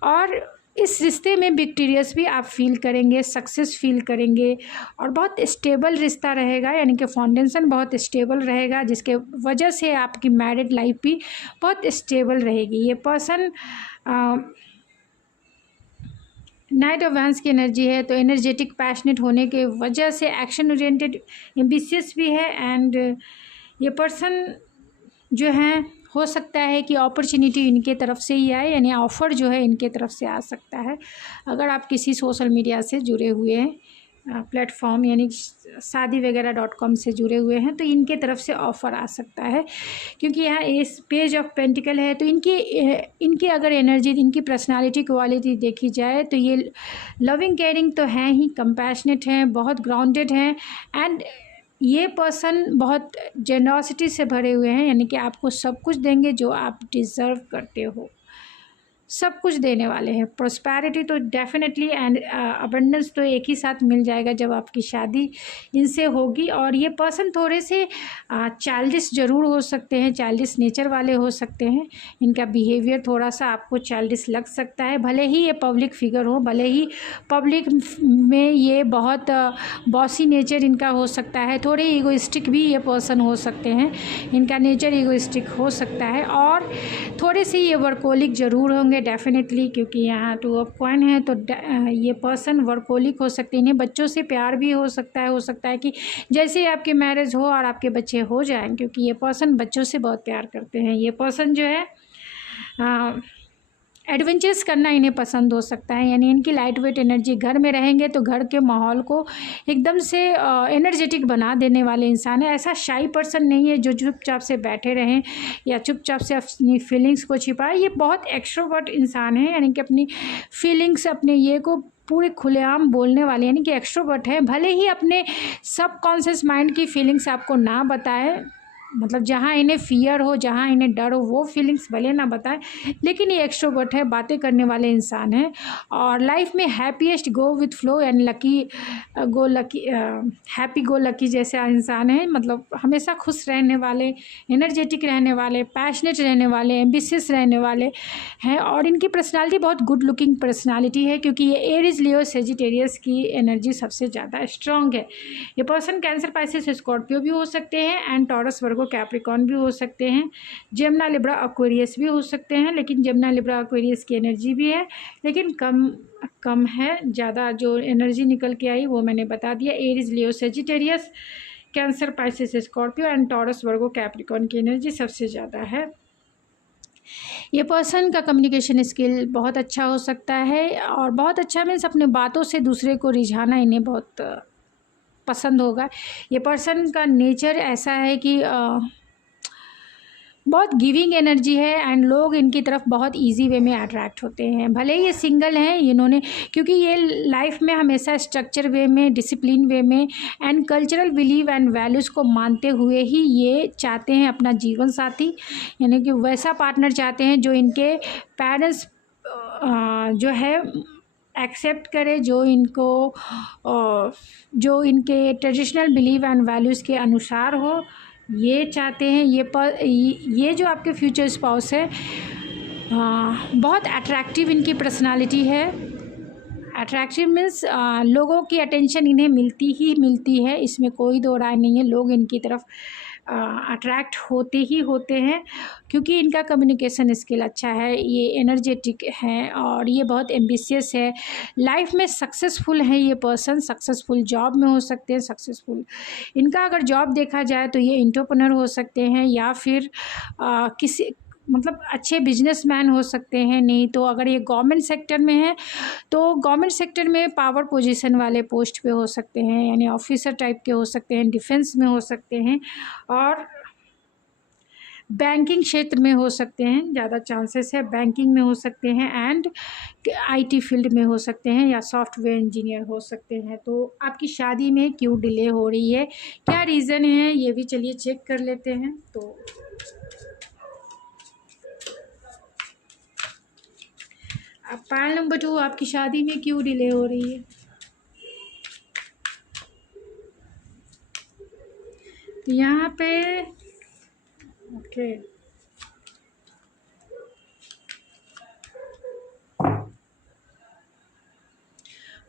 और इस रिश्ते में विक्टोरियस भी आप फील करेंगे, सक्सेस फील करेंगे, और बहुत स्टेबल रिश्ता रहेगा, यानी कि फाउंडेशन बहुत स्टेबल रहेगा, जिसके वजह से आपकी मैरिड लाइफ भी बहुत स्टेबल रहेगी। ये पर्सन नाइट ऑफ वैंड्स की एनर्जी है, तो एनर्जेटिक पैशनेट होने के वजह से एक्शन ओरिएंटेड एम्बिशियस भी है। एंड ये पर्सन जो हैं हो सकता है कि अपॉर्चुनिटी इनके तरफ से ही आए, यानी ऑफ़र जो है इनके तरफ से आ सकता है। अगर आप किसी सोशल मीडिया से जुड़े हुए हैं, प्लेटफॉर्म यानी शादी वगैरह .com से जुड़े हुए हैं, तो इनके तरफ से ऑफ़र आ सकता है, क्योंकि यहाँ इस पेज ऑफ पेंटिकल है। तो इनकी अगर एनर्जी, इनकी पर्सनालिटी क्वालिटी देखी जाए तो ये लविंग केयरिंग तो हैं ही, कंपैशनेट हैं, बहुत ग्राउंडेड हैं। एंड ये पर्सन बहुत जेनरॉसिटी से भरे हुए हैं, यानी कि आपको सब कुछ देंगे जो आप डिज़र्व करते हो, सब कुछ देने वाले हैं। प्रोस्पैरिटी तो डेफिनेटली एंड अबंडेंस तो एक ही साथ मिल जाएगा जब आपकी शादी इनसे होगी। और ये पर्सन थोड़े से चाइल्डिश ज़रूर हो सकते हैं, चाइल्डिश नेचर वाले हो सकते हैं। इनका बिहेवियर थोड़ा सा आपको चाइल्डिश लग सकता है, भले ही ये पब्लिक फिगर हो, भले ही पब्लिक में ये बहुत बॉसी नेचर इनका हो सकता है, थोड़े ईगोइस्टिक भी ये पर्सन हो सकते हैं, इनका नेचर ईगोइस्टिक हो सकता है, और थोड़े से ये वर्कोलिक ज़रूर होंगे, होंगे डेफिनेटली, क्योंकि यहाँ 2 ऑफ कॉइन है। तो ये पर्सन वर्कोलिक हो सकते हैं, इन्हें बच्चों से प्यार भी हो सकता है कि जैसे ही आपकी मैरिज हो और आपके बच्चे हो जाएं, क्योंकि ये पर्सन बच्चों से बहुत प्यार करते हैं। ये पर्सन जो है एडवेंचर्स करना इन्हें पसंद हो सकता है, यानी इनकी लाइट वेट एनर्जी, घर में रहेंगे तो घर के माहौल को एकदम से एनर्जेटिक बना देने वाले इंसान है। ऐसा शाई पर्सन नहीं है जो चुपचाप से बैठे रहें या चुपचाप से अपनी फीलिंग्स को छिपाए। ये बहुत एक्सट्रोवर्ट इंसान है, यानी कि अपनी फीलिंग्स, अपने ये को पूरे खुलेआम बोलने वाले, यानी कि एक्सट्रोवर्ट है। भले ही अपने सबकॉन्शियस माइंड की फीलिंग्स आपको ना बताए, मतलब जहाँ इन्हें फियर हो, जहाँ इन्हें डर हो, वो फीलिंग्स भले ना बताएं, लेकिन ये एक्सट्रोवर्ट है, बातें करने वाले इंसान हैं। और लाइफ में हैप्पीएस्ट गो विथ फ्लो, यानी हैप्पी गो लकी जैसे इंसान है। मतलब हमेशा खुश रहने वाले, एनर्जेटिक रहने वाले, पैशनेट रहने वाले, एम्बिशियस रहने वाले हैं। और इनकी पर्सनालिटी बहुत गुड लुकिंग पर्सनालिटी है, क्योंकि ये एरीज, लियो, सेजिटेरियस की एनर्जी सबसे ज़्यादा स्ट्रॉन्ग है। ये पर्सन कैंसर, पाइसेस, स्कॉर्पियो भी हो सकते हैं, एंड टॉरस, वर्गो, कैप्रिकॉर्न भी हो सकते हैं, जेमिनी, लिब्रा, एक्वेरियस भी हो सकते हैं। लेकिन जेमिनी, लिब्रा, एक्वेरियस की एनर्जी भी है, लेकिन कम है। ज़्यादा जो एनर्जी निकल के आई वो मैंने बता दिया। Aries, Leo, Sagittarius, cancer, Pisces, Scorpio and taurus, Virgo, Capricorn की एनर्जी सबसे ज़्यादा है। ये पर्सन का कम्युनिकेशन स्किल बहुत अच्छा हो सकता है, और बहुत अच्छा मीन्स अपने बातों से दूसरे को रिझाना इन्हें बहुत पसंद होगा। ये पर्सन का नेचर ऐसा है कि बहुत गिविंग एनर्जी है, एंड लोग इनकी तरफ बहुत इजी वे में अट्रैक्ट होते हैं। भले ही ये सिंगल हैं, इन्होंने, क्योंकि ये लाइफ में हमेशा स्ट्रक्चर वे में, डिसिप्लिन वे में and cultural believe and values को मानते हुए ही ये चाहते हैं अपना जीवन साथी, यानी कि वैसा पार्टनर चाहते हैं जो इनके पेरेंट्स जो है एक्सेप्ट करे, जो इनके ट्रेडिशनल बिलीव एंड वैल्यूज़ के अनुसार हो, ये चाहते हैं। ये जो आपके फ्यूचर स्पाउस है, बहुत अट्रैक्टिव इनकी पर्सनालिटी है। अट्रैक्टिव मीन्स लोगों की अटेंशन इन्हें मिलती है, इसमें कोई दो राय नहीं है। लोग इनकी तरफ अट्रैक्ट होते हैं, क्योंकि इनका कम्युनिकेशन स्किल अच्छा है, ये एनर्जेटिक हैं, और ये बहुत एम्बिशियस है। लाइफ में सक्सेसफुल है ये पर्सन, सक्सेसफुल जॉब में हो सकते हैं, सक्सेसफुल इनका अगर जॉब देखा जाए तो ये एंटरप्रेन्योर हो सकते हैं, या फिर किसी मतलब अच्छे बिजनेसमैन हो सकते हैं। नहीं तो अगर ये गवर्नमेंट सेक्टर में है तो गवर्नमेंट सेक्टर में पावर पोजीशन वाले पोस्ट पे हो सकते हैं, यानी ऑफिसर टाइप के हो सकते हैं, डिफेंस में हो सकते हैं, और बैंकिंग क्षेत्र में हो सकते हैं, ज़्यादा चांसेस है बैंकिंग में हो सकते हैं, एंड आईटी फील्ड में हो सकते हैं, या सॉफ्टवेयर इंजीनियर हो सकते हैं। तो आपकी शादी में क्यों डिले हो रही है, क्या रीज़न है, ये भी चलिए चेक कर लेते हैं। तो पायल नंबर 2, आपकी शादी में क्यों डिले हो रही है। तो यहाँ पे okay,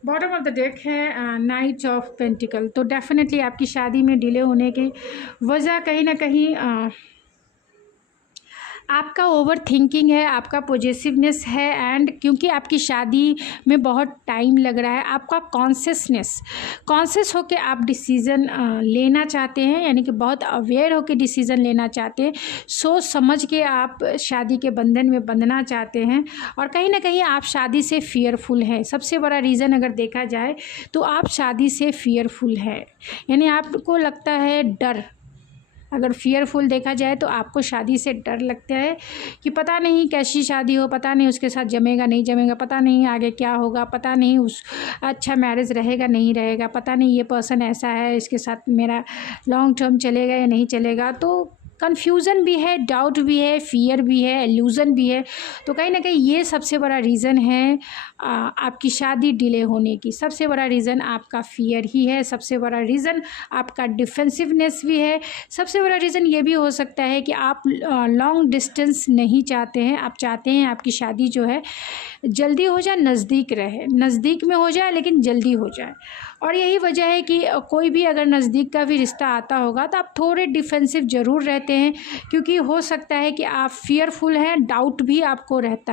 bottom of the deck है नाइट ऑफ पेंटिकल। तो डेफिनेटली आपकी शादी में डिले होने की वजह कहीं ना कहीं आपका ओवर थिंकिंग है, आपका पॉजिटिवनेस है, एंड क्योंकि आपकी शादी में बहुत टाइम लग रहा है, आपका कॉन्शियस होकर आप डिसीज़न लेना चाहते हैं, यानी कि बहुत अवेयर होकर डिसीज़न लेना चाहते हैं, सोच समझ के आप शादी के बंधन में बंधना चाहते हैं, और कहीं ना कहीं आप शादी से फियरफुल हैं। सबसे बड़ा रीज़न अगर देखा जाए तो आप शादी से फियरफुल है, यानी आपको लगता है डर। अगर फियरफुल देखा जाए तो आपको शादी से डर लगता है कि पता नहीं कैसी शादी हो, पता नहीं उसके साथ जमेगा नहीं जमेगा, पता नहीं आगे क्या होगा, पता नहीं अच्छा मैरिज रहेगा नहीं रहेगा, पता नहीं ये पर्सन ऐसा है, इसके साथ मेरा लॉन्ग टर्म चलेगा या नहीं चलेगा। तो कन्फ्यूज़न भी है, डाउट भी है, फियर भी है, इल्यूज़न भी है। तो कहीं ना कहीं ये सबसे बड़ा रीज़न है आपकी शादी डिले होने की। सबसे बड़ा रीज़न आपका फियर ही है, सबसे बड़ा रीज़न आपका डिफेंसिवनेस भी है, सबसे बड़ा रीज़न ये भी हो सकता है कि आप लॉन्ग डिस्टेंस नहीं चाहते हैं, आप चाहते हैं आपकी शादी जो है जल्दी हो जाए, नज़दीक रहे, नज़दीक में हो जाए लेकिन जल्दी हो जाए। और यही वजह है कि कोई भी अगर नज़दीक का भी रिश्ता आता होगा तो आप थोड़े डिफेंसिव ज़रूर रहते कहते हैं? क्योंकि हो सकता है कि आप फियरफुल हैं, डाउट भी आपको रहता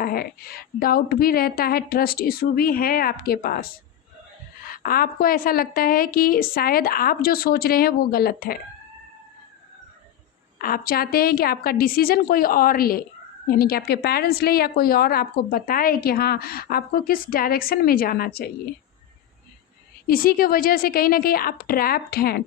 है, ट्रस्ट इशू भी है आपके पास। आपको ऐसा लगता है कि शायद आप जो सोच रहे हैं वो गलत है। आप चाहते हैं कि आपका डिसीज़न कोई और ले, यानी कि आपके पेरेंट्स ले या कोई और आपको बताए कि हाँ आपको किस डायरेक्शन में जाना चाहिए। इसी की वजह से कहीं ना कहीं आप ट्रैप्ड हैं,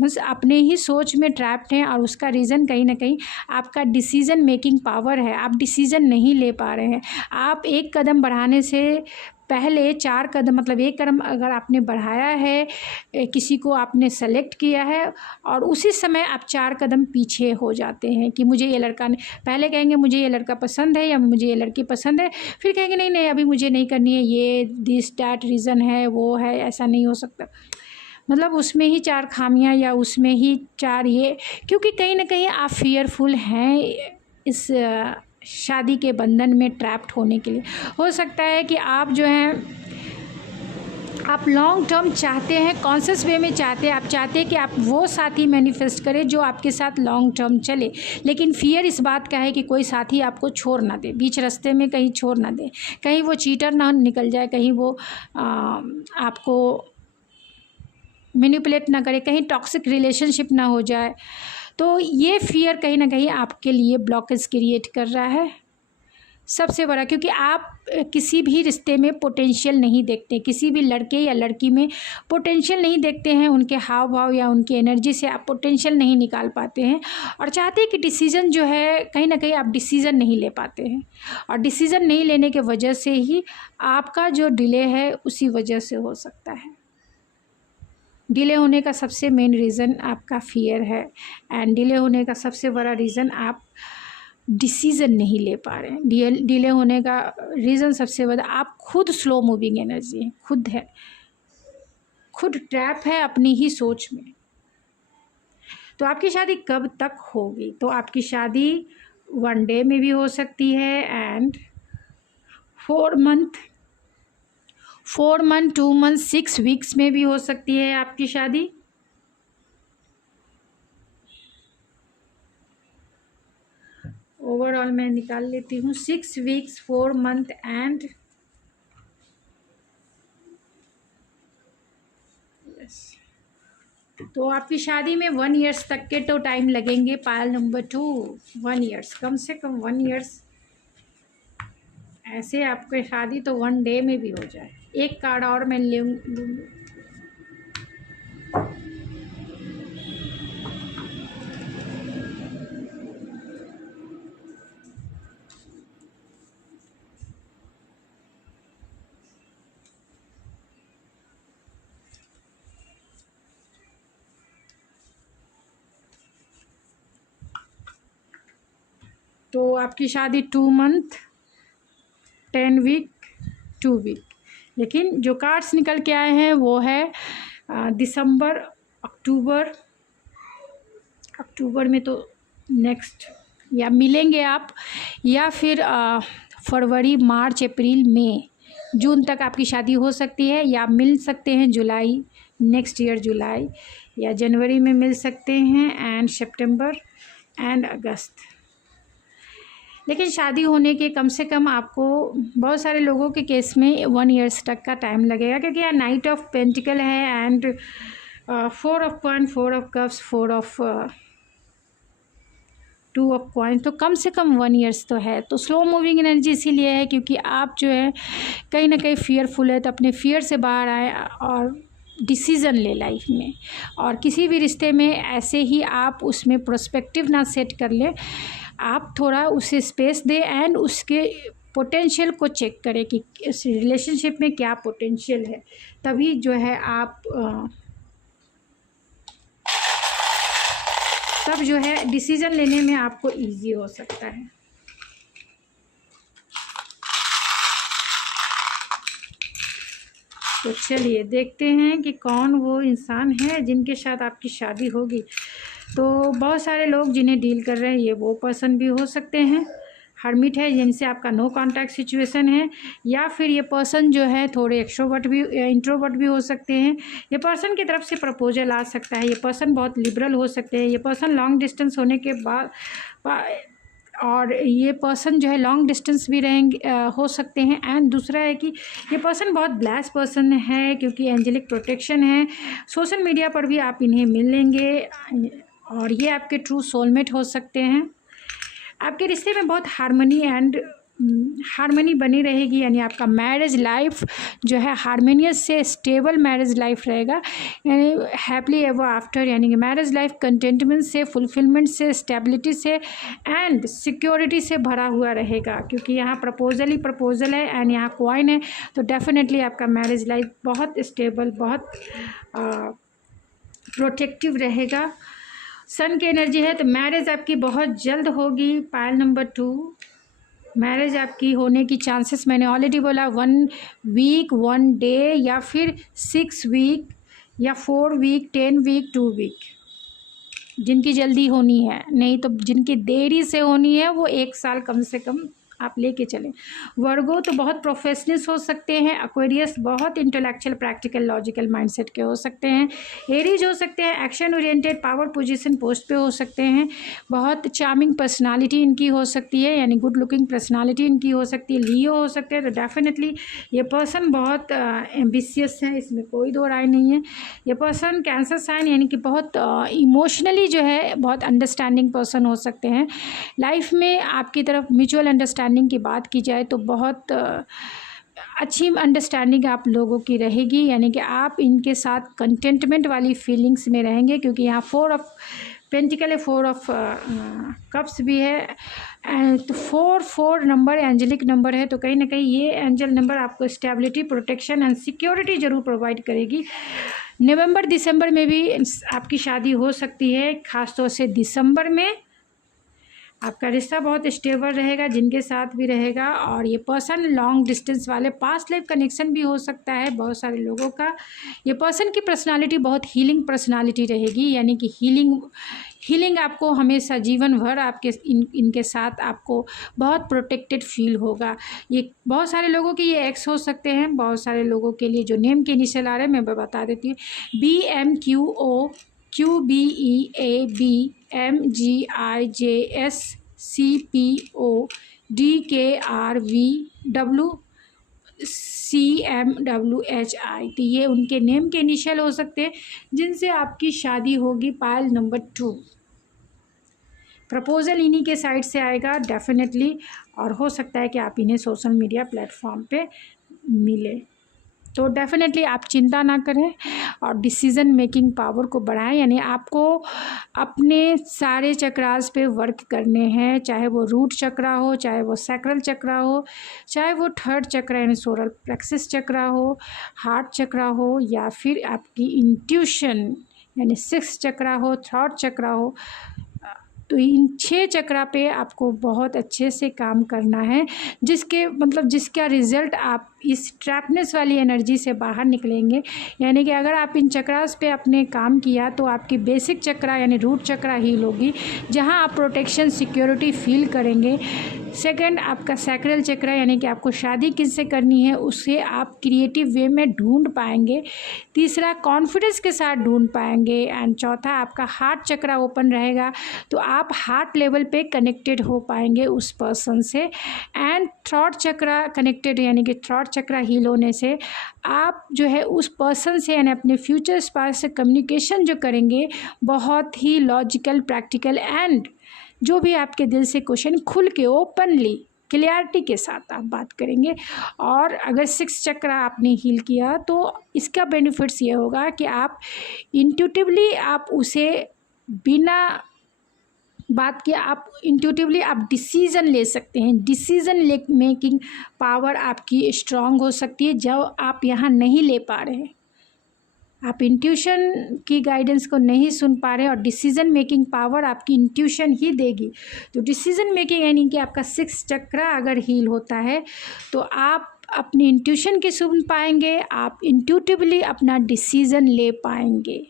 बस अपने ही सोच में ट्रैप्ड हैं। और उसका रीज़न कहीं ना कहीं आपका डिसीज़न मेकिंग पावर है। आप डिसीज़न नहीं ले पा रहे हैं। आप एक कदम बढ़ाने से पहले 4 कदम, मतलब एक कदम अगर आपने बढ़ाया है, किसी को आपने सेलेक्ट किया है और उसी समय आप 4 कदम पीछे हो जाते हैं कि मुझे ये लड़का, पहले कहेंगे मुझे ये लड़का पसंद है या मुझे ये लड़की पसंद है, फिर कहेंगे नहीं नहीं अभी मुझे नहीं करनी है, ये दिस डैट रीज़न है, वो है, ऐसा नहीं हो सकता। मतलब उसमें ही 4 खामियां या उसमें ही 4 ये, क्योंकि कहीं ना कहीं आप फियरफुल हैं इस शादी के बंधन में ट्रैप्ड होने के लिए। हो सकता है कि आप जो हैं आप लॉन्ग टर्म चाहते हैं, कॉन्शियस वे में चाहते हैं, आप चाहते हैं कि आप वो साथी मैनिफेस्ट करें जो आपके साथ लॉन्ग टर्म चले, लेकिन फियर इस बात का है कि कोई साथी आपको छोड़ ना दे, बीच रास्ते में कहीं छोड़ ना दे, कहीं वो चीटर ना निकल जाए, कहीं वो आपको मैनिपुलेट ना करे, कहीं टॉक्सिक रिलेशनशिप ना हो जाए। तो ये फियर कहीं ना कहीं आपके लिए ब्लॉकेज क्रिएट कर रहा है सबसे बड़ा, क्योंकि आप किसी भी रिश्ते में पोटेंशियल नहीं देखते, किसी भी लड़के या लड़की में पोटेंशियल नहीं देखते हैं, उनके हाव भाव या उनकी एनर्जी से आप पोटेंशियल नहीं निकाल पाते हैं और चाहते हैं कि डिसीज़न जो है कहीं ना कहीं आप डिसीज़न नहीं ले पाते हैं, और डिसीज़न नहीं लेने के वजह से ही आपका जो डिले है उसी वजह से हो सकता है। डिले होने का सबसे मेन रीज़न आपका फियर है, एंड डिले होने का सबसे बड़ा रीज़न आप डिसीज़न नहीं ले पा रहे हैं। डिले होने का रीज़न सबसे बड़ा आप खुद स्लो मूविंग एनर्जी है, खुद ट्रैप है अपनी ही सोच में। तो आपकी शादी कब तक होगी? तो आपकी शादी 1 डे में भी हो सकती है एंड 4 मंथ, 2 मंथ, 6 वीक्स में भी हो सकती है आपकी शादी। ओवरऑल मैं निकाल लेती हूँ 6 वीक्स, 4 मंथ एंड तो आपकी शादी में 1 ईयर्स तक के तो टाइम लगेंगे। पायल नंबर 2, 1 ईयर्स, कम से कम 1 ईयर्स। ऐसे आपकी शादी तो 1 डे में भी हो जाए। एक कार्ड और मैं लूँगी। तो आपकी शादी 2 मंथ, 10 वीक, 2 वीक, लेकिन जो कार्ड्स निकल के आए हैं वो है दिसंबर, अक्टूबर में तो नेक्स्ट या मिलेंगे आप, या फिर फरवरी, मार्च, अप्रैल, मई, जून तक आपकी शादी हो सकती है, या मिल सकते हैं जुलाई, नेक्स्ट ईयर जुलाई, या जनवरी में मिल सकते हैं, एंड सितंबर एंड अगस्त। लेकिन शादी होने के कम से कम आपको, बहुत सारे लोगों के केस में 1 ईयर्स तक का टाइम लगेगा, क्योंकि यहाँ नाइट ऑफ पेंटिकल है and 4 of coin, 4 of cups, 4 of 2 of coin, तो कम से कम 1 ईयर्स तो है। तो स्लो मूविंग एनर्जी इसीलिए है क्योंकि आप जो है कहीं ना कहीं फियरफुल है, तो अपने फियर से बाहर आए और डिसीज़न ले लाइफ में, और किसी भी रिश्ते में ऐसे ही आप उसमें प्रोस्पेक्टिव ना सेट कर ले, आप थोड़ा उसे स्पेस दें एंड उसके पोटेंशियल को चेक करें कि इस रिलेशनशिप में क्या पोटेंशियल है, तभी जो है आप तब जो है डिसीज़न लेने में आपको इजी हो सकता है। तो चलिए देखते हैं कि कौन वो इंसान है जिनके साथ आपकी शादी होगी। तो बहुत सारे लोग जिन्हें डील कर रहे हैं ये वो पर्सन भी हो सकते हैं, हर्मिट है जिनसे आपका नो कॉन्टैक्ट सिचुएशन है, या फिर ये पर्सन जो है थोड़े एक्सट्रोवर्ट भी इंट्रोवर्ट भी हो सकते हैं। ये पर्सन की तरफ से प्रपोजल आ सकता है, ये पर्सन बहुत लिबरल हो सकते हैं, ये पर्सन लॉन्ग डिस्टेंस होने के बाद और ये पर्सन जो है लॉन्ग डिस्टेंस भी रहेंगे हो सकते हैं। एंड दूसरा है कि ये पर्सन बहुत ब्लेस पर्सन है क्योंकि एंजेलिक प्रोटेक्शन है। सोशल मीडिया पर भी आप इन्हें मिल लेंगे और ये आपके ट्रू सोलमेट हो सकते हैं। आपके रिश्ते में बहुत हारमनी बनी रहेगी, यानी आपका मैरिज लाइफ जो है हारमोनियस से स्टेबल मैरिज लाइफ रहेगा, यानी हैप्पी एवर आफ्टर, यानी कि मैरिज लाइफ कंटेंटमेंट से, फुलफिलमेंट से, स्टेबिलिटी से एंड सिक्योरिटी से भरा हुआ रहेगा। क्योंकि यहाँ प्रपोजल ही प्रपोजल है एंड यहाँ कॉइन है, तो डेफिनेटली आपका मैरिज लाइफ बहुत स्टेबल, बहुत प्रोटेक्टिव रहेगा। सन की एनर्जी है तो मैरिज आपकी बहुत जल्द होगी। पायल नंबर 2, मैरिज आपकी होने की चांसेस मैंने ऑलरेडी बोला 1 वीक 1 डे या फिर 6 वीक या 4 वीक 10 वीक 2 वीक, जिनकी जल्दी होनी है। नहीं तो जिनकी देरी से होनी है वो 1 साल कम से कम आप लेके चलें। वर्गो तो बहुत प्रोफेशनल्स हो सकते हैं। एक्वेरियस बहुत इंटेलेक्चुअल, प्रैक्टिकल, लॉजिकल माइंडसेट के हो सकते हैं। एरीज हो सकते हैं, action oriented, power position post पे हो सकते हैं। बहुत चार्मिंग पर्सनालिटी इनकी हो सकती है, यानी गुड लुकिंग पर्सनालिटी इनकी हो सकती है। लियो हो सकते हैं, तो डेफिनेटली ये पर्सन बहुत एम्बिशियस है, इसमें कोई दो राय नहीं है। ये पर्सन कैंसर साइन, यानी कि बहुत इमोशनली जो है बहुत अंडरस्टैंडिंग पर्सन हो सकते हैं। लाइफ में आपकी तरफ म्यूचुअल अंडरस्टैंडिंग की बात की जाए तो बहुत अच्छी अंडरस्टैंडिंग आप लोगों की रहेगी, यानी कि आप इनके साथ कंटेंटमेंट वाली फीलिंग्स में रहेंगे। क्योंकि यहाँ 4 ऑफ पेंटिकल है, 4 ऑफ कप्स भी है, तो 4 नंबर एंजेलिक नंबर है, तो कहीं ना कहीं ये एंजल नंबर आपको स्टेबिलिटी, प्रोटेक्शन एंड सिक्योरिटी जरूर प्रोवाइड करेगी। नवंबर दिसंबर में भी आपकी शादी हो सकती है, ख़ासतौर से दिसंबर में आपका रिश्ता बहुत स्टेबल रहेगा जिनके साथ भी रहेगा। और ये पर्सन लॉन्ग डिस्टेंस वाले, पास्ट लाइफ कनेक्शन भी हो सकता है बहुत सारे लोगों का। ये पर्सन की पर्सनालिटी बहुत हीलिंग पर्सनालिटी रहेगी, यानी कि हीलिंग आपको हमेशा जीवन भर आपके इनके साथ आपको बहुत प्रोटेक्टेड फील होगा। ये बहुत सारे लोगों के ये एक्स हो सकते हैं, बहुत सारे लोगों के लिए जो नेम के इनिशियल आ रहे हैं मैं बता देती हूँ। BMQO QBEAB MGIJS CPO DKRVW CMWHI, तो ये उनके नेम के इनिशियल हो सकते हैं जिनसे आपकी शादी होगी। पायल नंबर 2, प्रपोजल इन्हीं के साइड से आएगा डेफिनेटली, और हो सकता है कि आप इन्हें सोशल मीडिया प्लेटफॉर्म पे मिले। तो डेफिनेटली आप चिंता ना करें और डिसीज़न मेकिंग पावर को बढ़ाएं, यानी आपको अपने सारे चक्रास पे वर्क करने हैं, चाहे वो रूट चक्रा हो, चाहे वो सैक्रल चक्रा हो, चाहे वो थर्ड चक्रा यानी सोलर प्लेक्सस चक्रा हो, हार्ट चक्रा हो, या फिर आपकी इंट्यूशन यानी 6th चक्रा हो, थर्ड चक्रा हो। तो इन 6 चक्रा पे आपको बहुत अच्छे से काम करना है, जिसका रिज़ल्ट आप इस ट्रैपनेस वाली एनर्जी से बाहर निकलेंगे। यानी कि अगर आप इन चक्रास पे अपने काम किया तो आपकी बेसिक चक्रा यानी रूट चक्रा हील होगी, जहां आप प्रोटेक्शन, सिक्योरिटी फील करेंगे। सेकंड, आपका सैक्रल चक्रा, यानी कि आपको शादी किससे करनी है उसे आप क्रिएटिव वे में ढूंढ पाएंगे। तीसरा, कॉन्फिडेंस के साथ ढूंढ पाएंगे। एंड चौथा, आपका हार्ट चक्रा ओपन रहेगा, तो आप हार्ट लेवल पे कनेक्टेड हो पाएंगे उस पर्सन से। एंड थर्ड चक्रा कनेक्टेड, यानी कि थर्ड चक्रा हील होने से आप जो है उस पर्सन से यानी अपने फ्यूचर स्पाउस से कम्युनिकेशन जो करेंगे बहुत ही लॉजिकल, प्रैक्टिकल एंड जो भी आपके दिल से क्वेश्चन खुल के ओपनली क्लियरिटी के साथ आप बात करेंगे। और अगर 6 चक्रा आपने हील किया तो इसका बेनिफिट्स ये होगा कि आप इंट्यूटिवली आप उसे बिना बात किया आप इंट्यूटिवली आप डिसीज़न ले सकते हैं। डिसीज़न मेकिंग पावर आपकी स्ट्रांग हो सकती है जो आप यहाँ नहीं ले पा रहे हैं। आप इंट्यूशन की गाइडेंस को नहीं सुन पा रहे और डिसीज़न मेकिंग पावर आपकी इंट्यूशन ही देगी। तो डिसीज़न मेकिंग यानी कि आपका 6 चक्रा अगर हील होता है तो आप अपनी इंट्यूशन की सुन पाएंगे, आप इंट्यूटिवली अपना डिसीज़न ले पाएंगे।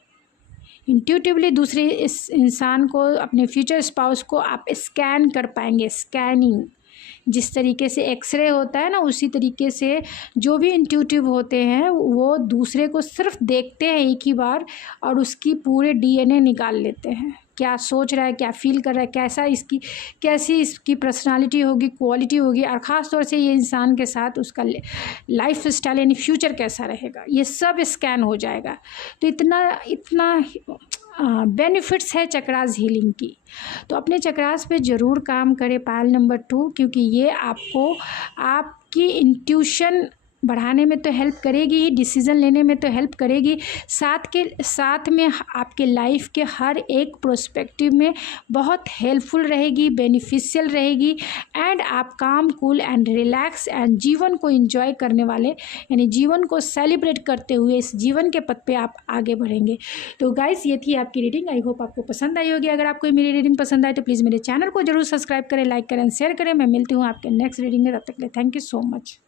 इंट्यूटिवली दूसरे इस इंसान को, अपने फ्यूचर स्पाउस को आप स्कैन कर पाएंगे। स्कैनिंग जिस तरीके से एक्सरे होता है ना, उसी तरीके से जो भी इंट्यूटिव होते हैं वो दूसरे को सिर्फ देखते हैं एक ही बार और उसकी पूरे डीएनए निकाल लेते हैं, क्या सोच रहा है, क्या फील कर रहा है, कैसी इसकी पर्सनालिटी होगी, क्वालिटी होगी, और ख़ास तौर से ये इंसान के साथ उसका लाइफ स्टाइल यानी फ्यूचर कैसा रहेगा, ये सब स्कैन हो जाएगा। तो इतना बेनिफिट्स है चक्रास हीलिंग की। तो अपने चक्रास पे ज़रूर काम करें पायल नंबर 2, क्योंकि ये आपको आपकी इंट्यूशन बढ़ाने में तो हेल्प करेगी ही, डिसीज़न लेने में तो हेल्प करेगी, साथ में आपके लाइफ के हर एक प्रोस्पेक्टिव में बहुत हेल्पफुल रहेगी, बेनिफिशियल रहेगी। एंड आप काम, कूल एंड रिलैक्स एंड जीवन को एंजॉय करने वाले, यानी जीवन को सेलिब्रेट करते हुए इस जीवन के पथ पे आप आगे बढ़ेंगे। तो गाइस, ये थी आपकी रीडिंग। आई होप आपको पसंद आई होगी। अगर आपको मेरी रीडिंग पसंद आए तो प्लीज़ मेरे चैनल को जरूर सब्सक्राइब करें, लाइक करें, शेयर करें। मैं मिलती हूँ आपके नेक्स्ट रीडिंग में, तब तक के लिए थैंक यू सो मच।